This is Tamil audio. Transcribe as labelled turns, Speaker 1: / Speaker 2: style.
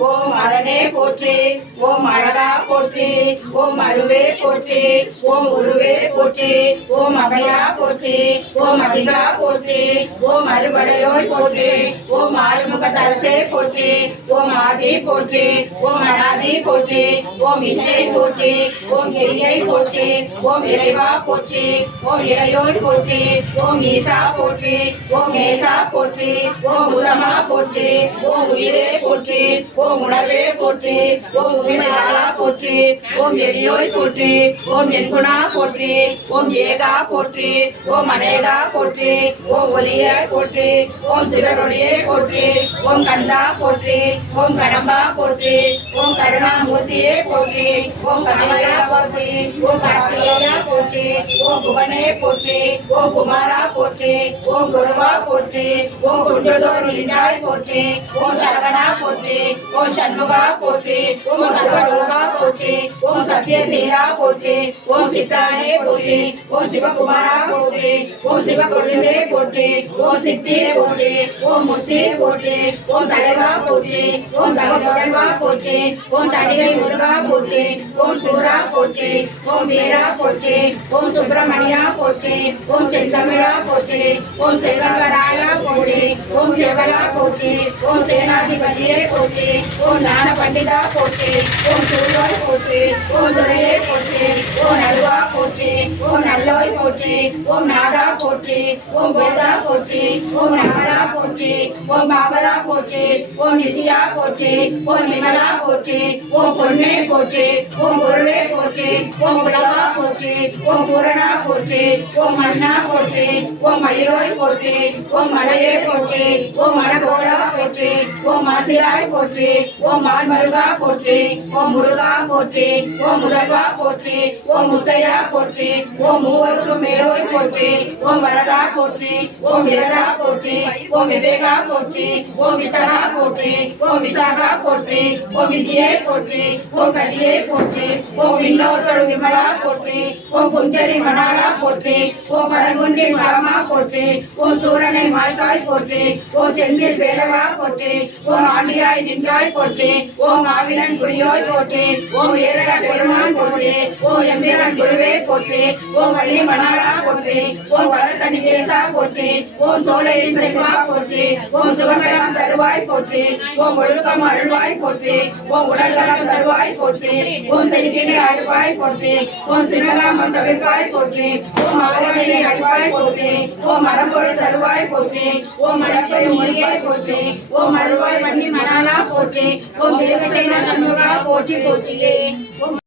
Speaker 1: ஓம் அரணே போற்றி ஓம் அழகா போற்றி ஓம் அருவே போற்றி ஓம் உருவே போற்றி ஓம் அபயா போற்றி ஓம் அதிகா போற்றி ஓம் அறுபடையோய் போற்றி ஓம் ஆறுமுக தரசே போற்றி ஓம் ஆதி போற்றி ஓம் அனாதி போற்றி ஓம் இசை போற்றி ஓம் கிரியை போற்றி ஓம் இறைவா போற்றி ஓம் இடையோய் போற்றி ஓம் ஈசா போற்றி ஓம் நேசா போற்றி ஓம் உதமா போற்றி ஓம் உயிரே போற்றி ஓம் ஓம் உணர்வே போற்றி ஓம் உண்மை நாளா போற்றி ஓம் எளியோய் போற்றி ஓம் என்குணா போற்றி ஓம் ஏகா போற்றி ஓம் அநேகா போற்றி ஓம் ஒலியே போற்றி ஓம் சிவரொளியே போற்றி ஓம் கந்தா போற்றி ஓம் கடம்பா போற்றி ஓம் கருணாமூர்த்தியே போற்றி ஓம் கதிரா போற்றி ஓம் கார்த்திகேயா போற்றி ஓம் புவனே போற்றி ஓம் குமாரா போற்றி ஓம் குருவா போற்றி ஓம் குன்றதோர் லிண்டாய் போற்றி ஓம் சரவணா போற்றி ஓம் சண்முகா போற்றி ஓம் சர்வலோகா போற்றி. சத்யசீலா போற்றி ஓம் சித்தானே போற்றி ஓம் சிவகுமாரா போற்றி ஓம் சிவகொழுந்தே போற்றி ஓம் சித்தியே போற்றி ஓம் முத்தியே போற்றி ஓம் தலைவா போற்றி ஓம் தகவல்வா போற்றி ஓம் தடிகை முருகா போற்றி ஓம் சூரா போற்றி ஓம் சீரா போற்றி ஓம் சுப்பிரமணியா போற்றி ஓம் செந்தமிழா போற்றி ஓம் செல்வங்கராயா போற்றி ஓம் போற்றி ஓம் சேனாதிபதியே போற்றி ஓம் ஞான பண்டிதா போற்றி ஓம் திருவாய் போற்றி ஓம் துறையே போற்றி ஓம் நல்வா போற்றி ஓம் நல்லோய் போற்றி ஓம் நாதா போற்றி ஓம் போதா போற்றி ஓம் நகரா போற்றி ஓம் பாபதா போற்றி ஓம் நிதியா போற்றி ஓம் நிமலா போற்றி ஓம் பொன்னே போற்றி ஓம் பொருளே போற்றி ஓம் உலகா போற்றி ஓம் பூரணா போற்றி ஓம் மன்னா போற்றி ஓம் மயிரோய் போற்றி ஓம் மலையே போற்றி ஓம் மணகோடா போற்றி ஓம் மாசிலாய் போற்றி ஓம் மான்மருகா போற்றி ஓம் முருகா போற்றி ஓம் முதல்வா போற்றி ஓம் முத்தையா போற்றி ஓம் மூவருக்கும் மேலோய் போற்றி ஓம் வரதா போற்றி ஓம் விரதா போற்றி ஓம் விவேகா போற்றி ஓம் வித்தகா போற்றி ஓம் விசாகா போற்றி ஓம் விதியே போற்றி ஓம் கதியே போற்றி ஓம் விண்ணோத்தொழு விமலா போற்றி போற்றி. ஓம் குஞ்சரி மணாலா போற்றி. ஓம் பரங்குன்றின் மரமா போற்றி ஓ சூரனை மாய்த்தாய் போற்றி ஓ செந்தில் வேலவா போற்றி ஓ ஆண்டியாய் நின்றாய் போற்றி ஓ மாவினன் குடியோய் போற்றி ஓம் ஏரக பெருமான் போற்றி ஓ எம்பிரன் குருவே போற்றி ஓ வள்ளி மணாலா போற்றி ஓ வளர்த்தனி கேசா போற்றி ஓ சோலை செல்வா போற்றி ஓ சுகமெல்லாம் தருவாய் போற்றி ஓ ஒழுக்கம் அருள்வாய் போற்றி ஓ உடல்நலம் தருவாய் போற்றி ஓ செருக்கினை அழுவாய் போற்றி ஓ சிவகாமம் தவிர்ப்பாய் போற்றி ஓ மகளமினை அழுவாய் போற்றி ஓம் மரம்பொருள் தருவாய் போற்றி ஓம் மடப்பை மொழியாய் போற்றி ஓம் அருள்வாய் வண்ணி மணாலா போற்றி ஓம் தேவசேனா சண்முகா போற்றி போற்றியே ஓம்